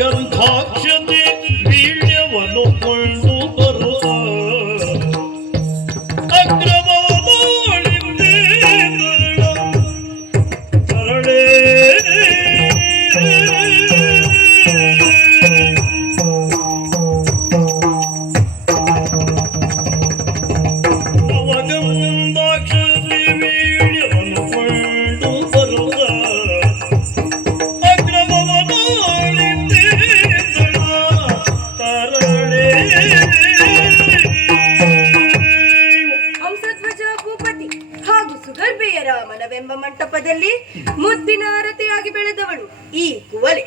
ಗಂಧಾಕ್ಷತೆ ವೀಳ್ಯವನ್ನು ಕೊಂಡು ಬರುವ ಅಗ್ರವಾದಳಿಂದೇ ತರಳೇ ಮನವೆಂಬ ಮಂಟಪದಲ್ಲಿ ಮುದ್ದಿನ ಅರತೆಯಾಗಿ ಬೆಳೆದವಳು ಈ ಕುವಲೆ.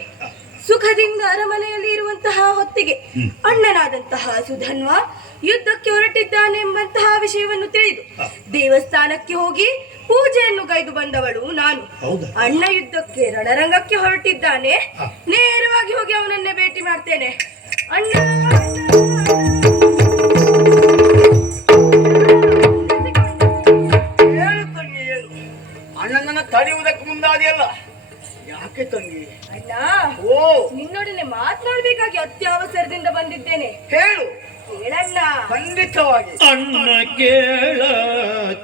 ಸುಖದಿಂದ ಅರಮನೆಯಲ್ಲಿ ಇರುವಂತಹ ಹೊತ್ತಿಗೆ ಅಣ್ಣನಾದಂತಹ ಸುಧನ್ವ ಯುದ್ಧಕ್ಕೆ ಹೊರಟಿದ್ದಾನೆ ಎಂಬಂತಹ ವಿಷಯವನ್ನು ತಿಳಿದು ದೇವಸ್ಥಾನಕ್ಕೆ ಹೋಗಿ ಪೂಜೆಯನ್ನು ಕೈದು ಬಂದವಳು ನಾನು. ಅಣ್ಣ ಯುದ್ಧಕ್ಕೆ ರಣರಂಗಕ್ಕೆ ಹೊರಟಿದ್ದಾನೆ, ನೇರವಾಗಿ ಹೋಗಿ ಅವನನ್ನೇ ಭೇಟಿ ಮಾಡ್ತೇನೆ. ಅಣ್ಣ ಅಣ್ಣನನ್ನ ತಡೆಯುವುದಕ್ಕೆ ಮುಂದಾದಿಯಲ್ಲ, ಯಾಕೆ ತಂಗಿ? ಅಣ್ಣ, ನಿನ್ನೊಡನೆ ಮಾತನಾಡಬೇಕಾಗಿ ಅತ್ಯವಸರದಿಂದ ಬಂದಿದ್ದೇನೆ. ಹೇಳು. ಹೇಳಣ್ಣ. ಖಂಡಿತವಾಗಿ. ಅಣ್ಣ ಕೇಳ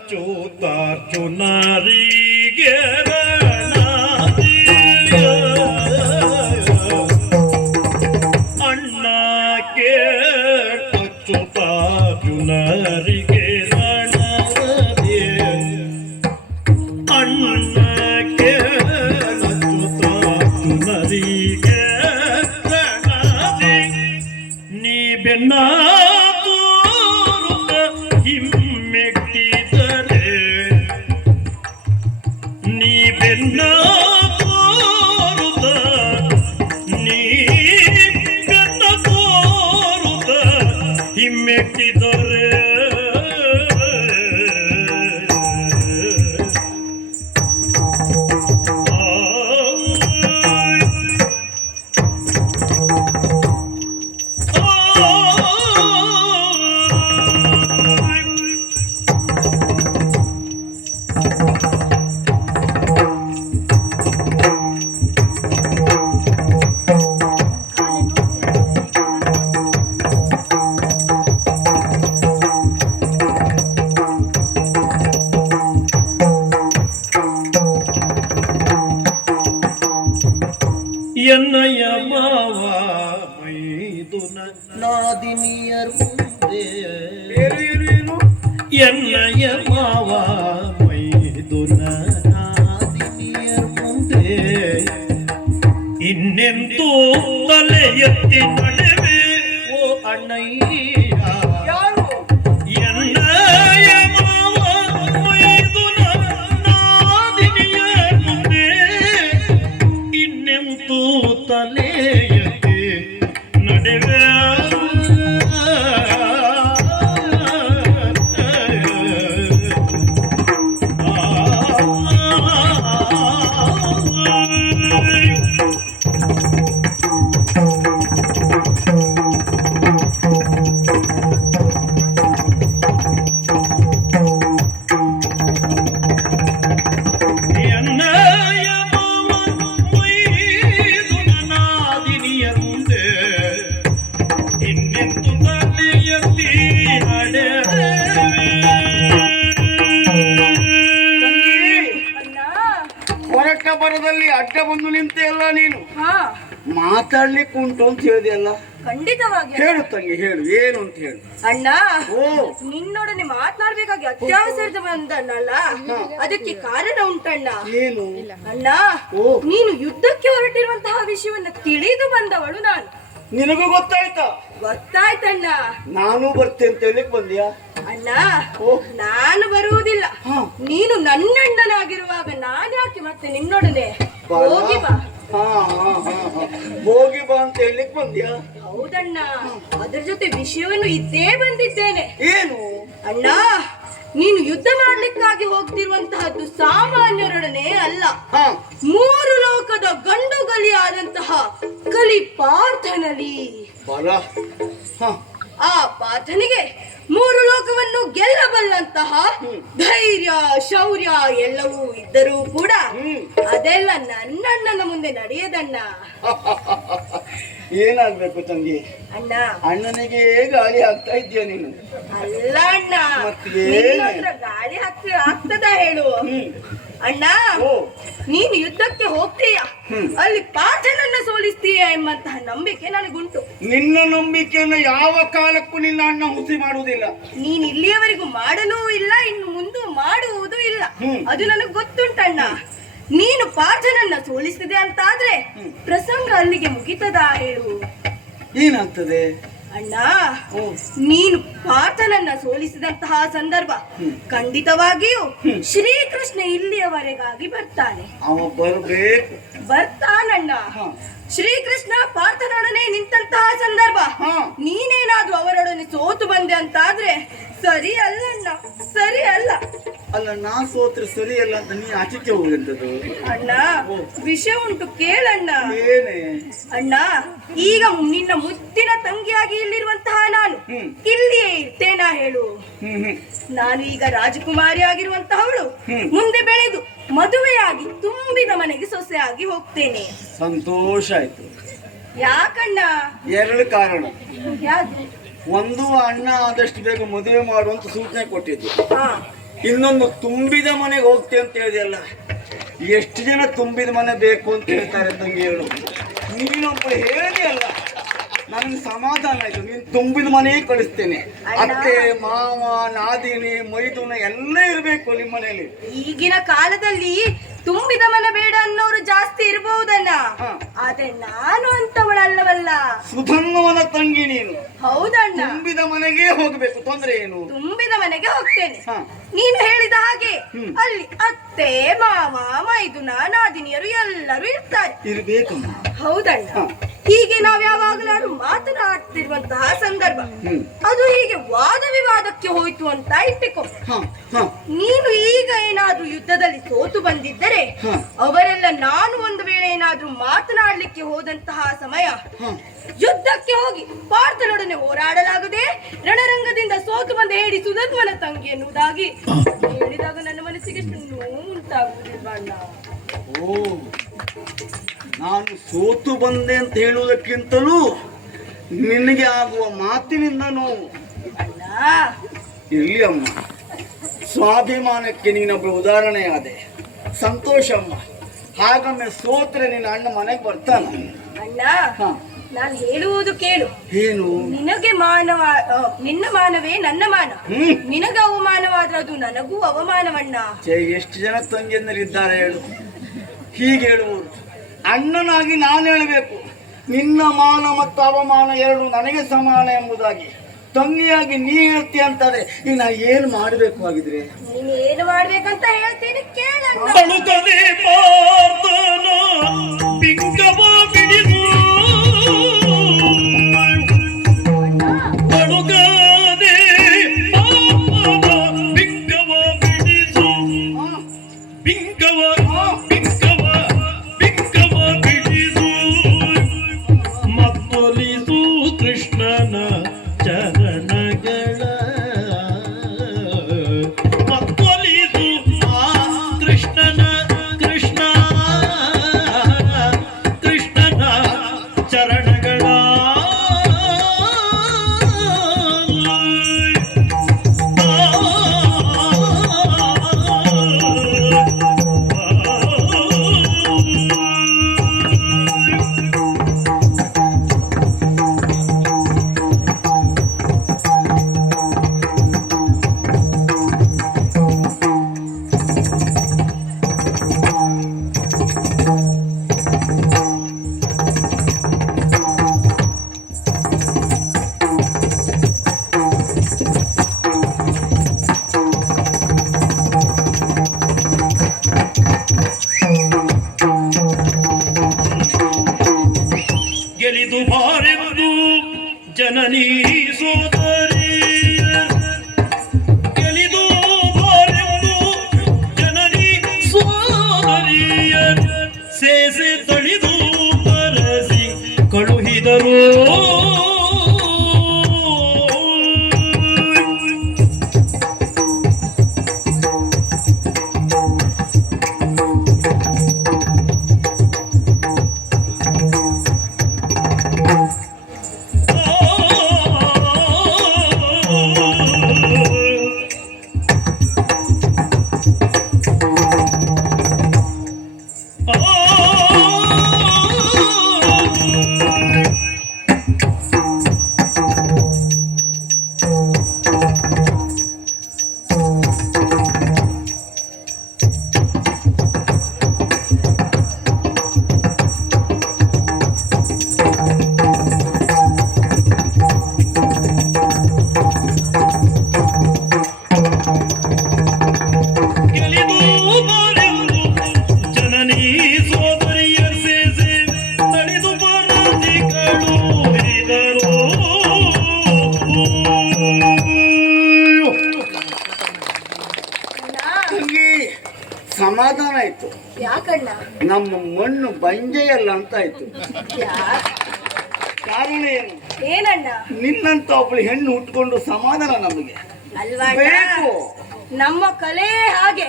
ಚೂತಾರ್ಜುನರಿಗೆ ಅಣ್ಣ ಕೇಳ ಚೂತಾರ್ಜುನರಿಗೆ ನೀ ಬೆನ್ನ ಹಿಮ್ಮೆಟ್ಟಿದರೆ ನೀ ಬೆನ್ನ ತೋರುದ ನೀ ಬೆನ್ನ ತೋರುದ ಹಿಮ್ಮೆಟ್ಟಿದರೆ ಎನ್ನಯ ಮಾವ ಮೈದುನ ನಾದಿನಿಯರ್ ಮುಂದೆ ಎನ್ನಯ ಮಾವ ಮೈದುನ ನಾದಿನಿಯರ್ ಮುಂದೆ ಇನ್ನೆಂದೂ ತಲೆ ಎತ್ತಿ ನಡೆವೆ ಓ ಅಣ್ಣಯ್ಯ. ಎನ್ನಯ ಮಾವ ಮೈದುನ ನಾದಿನಿಯರ್ ಮುಂದೆ ಇನ್ನೆಂದೂ ತಲೆಯಕ್ಕೆ ನಡೆವೆ ಬರದಲ್ಲಿ ಅಡ್ಡ ಬಂದು ನಿಂತೆ ಅಲ್ಲ ನೀನು. ಮಾತಾಡ್ಲಿಕ್ಕೆ ಉಂಟು ಅಂತ ಹೇಳಿದೆಯಲ್ಲ. ಖಂಡಿತವಾಗಿ. ಹೇಳು ತಂಗಿ, ಹೇಳು, ಏನು ಅಂತ ಹೇಳು. ಅಣ್ಣ, ನಿನ್ನೊಡನೆ ಮಾತನಾಡ್ಬೇಕಾಗಿ ಅತ್ಯವಸರದ ಬಂದಣ್ಣಲ್ಲ, ಅದಕ್ಕೆ ಕಾರಣ ಉಂಟಣ್ಣ. ಏನು? ಅಣ್ಣ, ನೀನು ಯುದ್ಧಕ್ಕೆ ಹೊರಟಿರುವಂತಹ ವಿಷಯವನ್ನು ತಿಳಿದು ಬಂದವಳು ನಾನು. ನಿನಗೂ ಗೊತ್ತಾಯ್ತಾ? ಗೊತ್ತಾಯ್ತಣ್ಣ. ನಾನು ಬರ್ತೇನೆ ಅಂತ ಹೇಳಿಕ್ ಬಂದ್ಯಾ? ಅಣ್ಣ, ನಾನು ಬರುವುದಿಲ್ಲ. ನೀನು ನನ್ನಣ್ಣನಾಗಿರುವಾಗ ನಾನು ಯಾಕೆ ಮತ್ತೆ ನಿನ್ನೊಡನೆ? ಹೋಗಿ ಬಾ. ಹೋಗಿ ಬಾ ಅಂತ ಹೇಳಿಕ್ ಬಂದ್ಯಾ? ಹೌದಣ್ಣ, ಅದ್ರ ಜೊತೆ ವಿಷಯವನ್ನು ಇದ್ದೇ ಬಂದಿದ್ದೇನೆ. ಏನು? ಅಣ್ಣ, ನೀನು ಯುದ್ಧ ಮಾಡ್ಲಿಕ್ಕಾಗಿ ಹೋಗ್ತಿರುವಂತಹದ್ದು ಸಾಮಾನ್ಯರೊಡನೆ ಅಲ್ಲ. 3 ಲೋಕದ ಗಂಡುಗಲಿಯಾದಂತಹ ಕಲಿ ಪಾರ್ಥನಲ್ಲಿ. ಆ ಪಾರ್ಥನಿಗೆ ಮೂರು ಲೋಕವನ್ನು ಗೆಲ್ಲಬಲ್ಲಂತಹ ಧೈರ್ಯ ಶೌರ್ಯ ಎಲ್ಲವೂ ಇದ್ದರೂ ಕೂಡ ಅದೆಲ್ಲ ನನ್ನಣ್ಣನ ಮುಂದೆ ನಡೆಯದಣ್ಣ. ಏನಾಗ್ಬೇಕು ತಂಗಿ? ಅಣ್ಣ, ಅಣ್ಣನಿಗೆ ಗಾಳಿ ಹಾಕ್ತಾ ಇದ್ದೀಯ ನೀನು? ಅಲ್ಲ ಅಣ್ಣ, ಗಾಳಿ ಆಗ್ತದ ಹೇಳು ಅಣ್ಣ. ನೀನು ಯುದ್ಧಕ್ಕೆ ಹೋಗ್ತೀಯ, ಅಲ್ಲಿ ಪಾರ್ಥನನ್ನ ಸೋಲಿಸ್ತೀಯ ಎಂಬಂತಹ ನಂಬಿಕೆ ನನಗುಂಟು. ನಿನ್ನ ನಂಬಿಕೆಯನ್ನು ಯಾವ ಕಾಲಕ್ಕೂ ನಿನ್ನ ಅಣ್ಣ ಹುಸಿ ಮಾಡುವುದಿಲ್ಲ. ನೀನು ಇಲ್ಲಿಯವರೆಗೂ ಮಾಡಲೂ ಇಲ್ಲ, ಇನ್ನು ಮುಂದೆ ಮಾಡುವುದೂ ಇಲ್ಲ. ಅದು ನನಗೆ ಗೊತ್ತುಂಟಣ್ಣ. ನೀನು ಪಾರ್ಥನನ್ನ ಸೋಲಿಸಿದೆ ಅಂತಾದ್ರೆ ಪ್ರಸಂಗ ಅಲ್ಲಿಗೆ ಮುಗಿತದ ಹೇಳು? ಏನಾಗ್ತದೆ ಅಣ್ಣ, ನೀನು ಪಾರ್ಥನನ್ನ ಸೋಲಿಸಿದಂತಹ ಸಂದರ್ಭ ಖಂಡಿತವಾಗಿಯೂ ಶ್ರೀಕೃಷ್ಣ ಇಲ್ಲಿಯವರೆಗಾಗಿ ಬರ್ತಾನೆ. ಅವ ಬರ್ಬೇಕು, ಬರ್ತಾನಣ್ಣ. ಶ್ರೀಕೃಷ್ಣ ಪಾರ್ಥನೊಡನೆ ನಿಂತಹ ಸಂದರ್ಭ ನೀನೇನಾದ್ರೂ ಅವರೊಡನೆ ಸೋತು ಬಂದೆ ಅಂತಾದ್ರೆ ಸರಿ ಅಲ್ಲಣ್ಣ, ಸರಿ ಅಲ್ಲ. ಅಲ್ಲ, ನಾ ಸೋತ್ರ ಸರಿಯಲ್ಲ ಅಂತ ನೀ ಆಚೆಗೆ ಹೋಗಂತದ್ದು? ಅಣ್ಣ, ವಿಷಯ ಉಂಟು ಕೇಳಣ್ಣ. ಏನೇ? ಅಣ್ಣ, ಈಗ ನಿನ್ನ ಮುದ್ದಿನ ತಂಗಿಯಾಗಿ ಇಲ್ಲಿರುವಂತಹ ನಾನು ಇಲ್ಲಿಯೇ ಇರ್ತೇನಾ ಹೇಳು? ನಾನು ಈಗ ರಾಜಕುಮಾರಿ ಆಗಿರುವಂತಹವಳು ಮುಂದೆ ಬೆಳೆದು ಮದುವೆಯಾಗಿ ತುಂಬಿದ ಮನೆಗೆ ಸೊಸೆಯಾಗಿ ಹೋಗ್ತೇನೆ. ಸಂತೋಷ ಆಯ್ತು. ಯಾಕಣ್ಣ? ಎರಡು ಕಾರಣ. ಯಾವುದು? ಒಂದು, ಅಣ್ಣ ಆದಷ್ಟು ಬೇಗ ಮದುವೆ ಮಾಡುವಂತ ಸೂಚನೆ ಕೊಟ್ಟಿದ್ದು. ಇನ್ನೊಂದು, ತುಂಬಿದ ಮನೆಗೆ ಹೋಗ್ತೇವೆ ಅಂತ ಹೇಳಿದೆಯಲ್ಲ. ಎಷ್ಟು ಜನ ತುಂಬಿದ ಮನೆ ಬೇಕು ಅಂತ ಹೇಳ್ತಾರೆ ತಂಗಿ ಹೇಳು? ನೀನೊಬ್ಬ ಹೇಳಿದೆಯಲ್ಲ, ನನಗೆ ಸಮಾಧಾನ ಆಯ್ತು. ನೀನು ತುಂಬಿದ ಮನೆಯೇ ಕಳಿಸ್ತೇನೆ. ಅತ್ತೆ ಮಾವ ನಾದಿನಿ ಮೈದುನ ಎಲ್ಲ ಇರಬೇಕು ನಿಮ್ಮ ಮನೆಯಲ್ಲಿ. ಈಗಿನ ಕಾಲದಲ್ಲಿ ತುಂಬಿದ ಮನೆ ಬೇಡ ಅನ್ನೋರು ಜಾಸ್ತಿ ಇರಬಹುದಣ್ಣ, ಆದ್ರೆ ನಾನು ಅಂತವಳಲ್ಲವಲ್ಲ. ಸುಧನ್ವನ ತಂಗಿ ನೀನು. ಹೌದಣ್ಣ, ತುಂಬಿದ ಮನೆಗೆ ಹೋಗ್ಬೇಕು. ತೊಂದ್ರೆ ಏನು? ತುಂಬಿದ ಮನೆಗೆ ಹೋಗ್ತೇನೆ. ನೀನು ಹೇಳಿದ ಹಾಗೆ ಅಲ್ಲಿ ಅತ್ತೆ ಮಾವ ಮೈದುನ ನಾದಿನಿಯರು ಎಲ್ಲರೂ ಇರ್ತಾರೆ. ಇರ್ಬೇಕು. ಹೌದಣ್ಣ, ಹೀಗೆ ನಾವ್ ಯಾವಾಗಲಾದ್ರೂ ಮಾತನಾಡ್ತಿರುವಂತಹ ಸಂದರ್ಭ ಅದು ಹೀಗೆ ವಾದ ವಿವಾದಕ್ಕೆ ಹೋಯ್ತು ಅಂತ ಇಟ್ಟುಕೊ. ನೀನು ಈಗ ಏನಾದ್ರೂ ಯುದ್ಧದಲ್ಲಿ ಸೋತು ಬಂದಿದ್ದರೆ ಅವರೆಲ್ಲ ನಾನು ಒಂದು ವೇಳೆ ಏನಾದ್ರೂ ಮಾತನಾಡ್ಲಿಕ್ಕೆ ಹೋದಂತಹ ಸಮಯ ಯುದ್ಧಕ್ಕೆ ಹೋಗಿ ಪಾರ್ಥನೊಡನೆ ಹೋರಾಡಲಾಗದೆ ರಣರಂಗದಿಂದ ಸೋತು ಬಂದ ಹೇಳಿ ಸುಧನ್ವನ ತಂಗಿ ಎನ್ನುವುದಾಗಿ ಹೇಳಿದಾಗ ನನ್ನ ಮನಸ್ಸಿಗೆ ನೋವು ಉಂಟಾಗುವುದಿಲ್ಲ ಅಣ್ಣ. ಓ, ನಾನು ಸೋತು ಬಂದೆ ಅಂತ ಹೇಳುವುದಕ್ಕಿಂತಲೂ ನಿನಗೆ ಆಗುವ ಮಾತಿನಿಂದ ನೋವು. ಅಣ್ಣ, ಇಲ್ಲಿ ಅಮ್ಮ, ಸ್ವಾಭಿಮಾನಕ್ಕೆ ನೀನೊಬ್ಬ ಉದಾಹರಣೆ ಆದೆ. ಸಂತೋಷಮ್ಮ. ಹಾಗೊಮ್ಮೆ ಸೋತ್ರೆ ನಿನ್ನ ಅಣ್ಣ ಮನೆಗೆ ಬರ್ತಾನ. ಅಣ್ಣ, ನಾನು ಹೇಳುವುದು ಕೇಳು. ಏನು? ನಿನಗೆ ನಿನ್ನ ಮಾನವೇ ನನ್ನ ಮಾನ. ನಿನಗೆ ಅವಮಾನವಾದ್ರೆ ಅದು ನನಗೂ ಅವಮಾನವಣ್ಣ. ಎಷ್ಟು ಜನ ತಂಗಿಯಂದರಿದ್ದಾರೆ ಹೇಳು? ಹೀಗೆ ಹೇಳುವುದು ಅಣ್ಣನಾಗಿ ನಾನು ಹೇಳಬೇಕು, ನಿನ್ನ ಮಾನ ಮತ್ತು ಅವಮಾನ ಎರಡು ನನಗೆ ಸಮಾನ ಎಂಬುದಾಗಿ. ತಂಗಿಯಾಗಿ ನೀ ಹೇಳ್ತೀಯ ಅಂತಾದ್ರೆ ಈಗ ನಾ ಏನು ಮಾಡಬೇಕು ಆಗಿದ್ರೆ? ನೀನು ಏನು ಮಾಡ್ಬೇಕಂತ ಹೇಳ್ತೀನಿ ಕೇಳಣ್ಣ. ಗೆಲಿದು ಬಾರೆಂದು ಜನನೀ ಸೋದರಿ, ಗೆಲಿದು ಬಾರೆಂದು ಜನನೀ ಸೋದರಿಯ ಸೇಸೆ ತಳಿದು ಬರಸಿ ಕಳುಹಿದರು. ಆಯ್ತಣ್ಣ. ನಮ್ಮ ಮಣ್ಣು ಬಂಜೆಯಲ್ಲ ಅಂತ ಆಯ್ತು. ಯಾಕ್? ಕಾರಣ ಏನು? ಏನಣ್ಣ? ನಿನ್ನಂತ ಒಬ್ಳು ಹೆಣ್ಣು ಹುಟ್ಕೊಂಡು ಸಮಾಧಾನ ನಮಗೆ ಅಲ್ವಾ ಅಣ್ಣ? ಬೇಕು. ನಮ್ಮ ಕಲೆ ಹಾಗೆ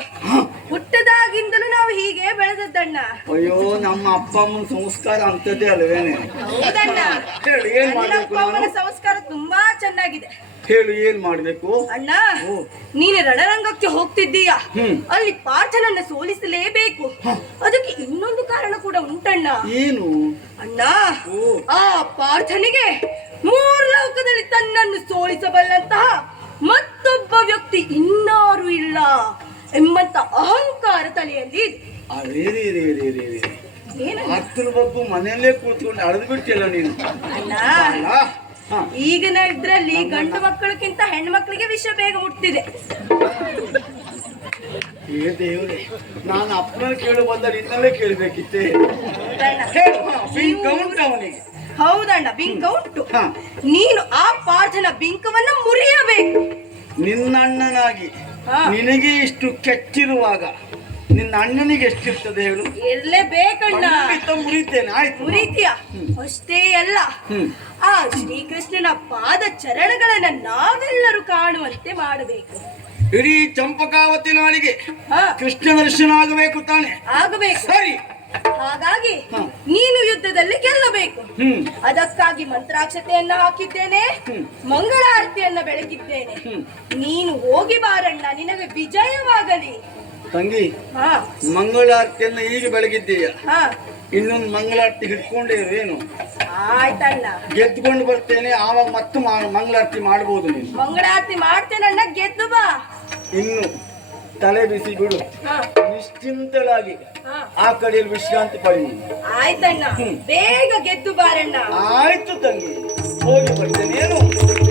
ಹುಟ್ಟದಾಗಿಂದಲೂ ನಾವು ಹೀಗೆ ಬೆಳೆದದ್ದಣ್ಣ. ಅಯ್ಯೋ, ನಮ್ಮ ಅಪ್ಪ ಅಮ್ಮನ ಸಂಸ್ಕಾರ ಅಂತದ್ದೇ ಅಲ್ವೇನೆ? ಹೌದಣ್ಣ. ಹೇಳು, ಏನ್ ನನ್ನ ಮಾಡ್ಬೇಕು ಅಪ್ಪ ಅಮ್ಮನ ನಾನು? ಸಂಸ್ಕಾರ ತುಂಬಾ ಚೆನ್ನಾಗಿದೆ. ಹೇಳು, ಏನ್ ಮಾಡ್ಬೇಕು? ಅಣ್ಣ, ಓ. ನೀನು ರಣರಂಗಕ್ಕೆ ಹೋಗ್ತಿದ್ದೀಯ. ಹ್ಮ್. ಅಲ್ಲಿ ಪಾರ್ಥನನ್ನ ಸೋಲಿಸಲೇಬೇಕು. ಅದಕ್ಕೆ ಇನ್ನೊಂದು ಕಾರಣ ಕೂಡ ಉಂಟಣ್ಣ. ಏನು? ಅಣ್ಣ, ಓ. ಆ ಪಾರ್ಥನಿಗೆ ಮೂರು ಲೋಕದಲ್ಲಿ ತನ್ನನ್ನು ಸೋಲಿಸಬಲ್ಲಂತಹ ಮತ್ತೊಬ್ಬ ವ್ಯಕ್ತಿ ಇನ್ನಾರು ಇಲ್ಲ ಎಂಬಂತ ಅಹಂಕಾರ ತಲೆಯಲ್ಲಿ ಇದೆ. ಅರೇ ಏನಣ್ಣ? ಅದ್ರ ಬಗ್ಗೆ ಮನೆಯಲ್ಲೇ ಕೂತ್ಕೊಂಡು ಅಳದು ಬಿಟ್ಟಿಲ್ಲ ನೀನು. ಅಣ್ಣ, ಅಲ್ಲ? ಹ. ಈಗಿನ ಇದ್ರಲ್ಲಿ ಗಂಡು ಮಕ್ಕಳಕ್ಕಿಂತ ಹೆಣ್ಣು ಮಕ್ಕಳಿಗೆ ವಿಷಯ ಬೇಗ ಮುಟ್ತಿದೆ. ಏ ದೇವ್ರೆ, ನಾನು ಅಪ್ಪನ ಕೇಳು ಬಂದರೆ ಇನ್ನಲ್ಲೇ ಕೇಳ್ಬೇಕಿತ್ತೆ. ಹೌದಣ್ಣ. ಹೇಳು, ಬಿಂಕ ಉಂಟು ಅವನಿಗೆ. ಹೌದಣ್ಣ, ಬಿಂಕ ಉಂಟು. ಹ. ನೀನು ಆ ಪಾರ್ಥನ ಬಿಂಕವನ್ನ ಮುರಿಯಬೇಕು. ನಿನ್ನ ಅಣ್ಣನಾಗಿ ಹಾ. ನಿನಗೆ ಇಷ್ಟು ಕೆಚ್ಚಿರುವಾಗ ನಿನ್ನ ಅಣ್ಣನಿಗೆ ಎಷ್ಟಿರ್ತದೆ ಹೇಳು? ಇರ್ಲೇಬೇಕಣ್ಣ. ಖಂಡಿತ ಮುರಿತೇನೆ, ಆಯ್ತು. ಮುರಿತೀಯ? ಅಷ್ಟೇ ಅಲ್ಲ, ಹ್ಮ್. ಆ ಶ್ರೀಕೃಷ್ಣನ ಪಾದ ಚರಣಗಳನ್ನ ನಾವೆಲ್ಲರೂ ಕಾಣುವಂತೆ ಮಾಡಬೇಕು. ಇಡೀ ಚಂಪಕಾವತಿ ನಾಡಿಗೆ ಹಾ, ಕೃಷ್ಣ ದರ್ಶನ ಆಗಬೇಕು ತಾನೆ? ಆಗಬೇಕು. ಸರಿ. ಹಾಗಾಗಿ ಹಾ. ನೀನು ಯುದ್ಧದಲ್ಲಿ ಗೆಲ್ಲಬೇಕು. ಹ್ಮ್. ಅದಕ್ಕಾಗಿ ಮಂತ್ರಾಕ್ಷತೆಯನ್ನ ಹಾಕಿದ್ದೇನೆ, ಹ್ಮ್. ಮಂಗಳಾರತಿಯನ್ನ ಬೆಳಗಿದ್ದೇನೆ. ಹ್ಮ್. ನೀನು ಹೋಗಿ ಬಾರಣ್ಣ, ನಿನಗೆ ವಿಜಯವಾಗಲಿ. ತಂಗಿ, ಹಾ ಮಂಗಳಾರತಿಯನ್ನು ಈಗ ಬೆಳಗಿದ್ದೀಯ. ಹಾ, ಇನ್ನೊಂದು ಮಂಗಳಾರತಿ ಹಿಡ್ಕೊಂಡೇ ಇರೇನು? ಆಯ್ತಣ್ಣ. ಗೆದ್ದುಕೊಂಡು ಬರ್ತೇನೆ, ಆವಾಗ ಮತ್ತೆ ಮಂಗಳಾರತಿ ಮಾಡಬಹುದು ನೀನು. ಮಂಗಳಾರತಿ ಮಾಡ್ತೇನಣ್ಣ, ಗೆದ್ದು ಬಾ. ಇನ್ನು ತಲೆ ಬಿಸಿ ಬಿಡು, ಹಾ, ನಿಶ್ಚಿಂತಳಾಗಿ ಹಾ. ಆ ಕಡೆಯಲ್ಲಿ ವಿಶ್ರಾಂತಿ ಪಡಿ. ಆಯ್ತಣ್ಣ, ಬೇಗ ಗೆದ್ದು ಬಾರಣ್ಣ. ಆಯ್ತು ತಂಗಿ, ಹೋಗಿ ಬರ್ತೇನೆ. ಏನು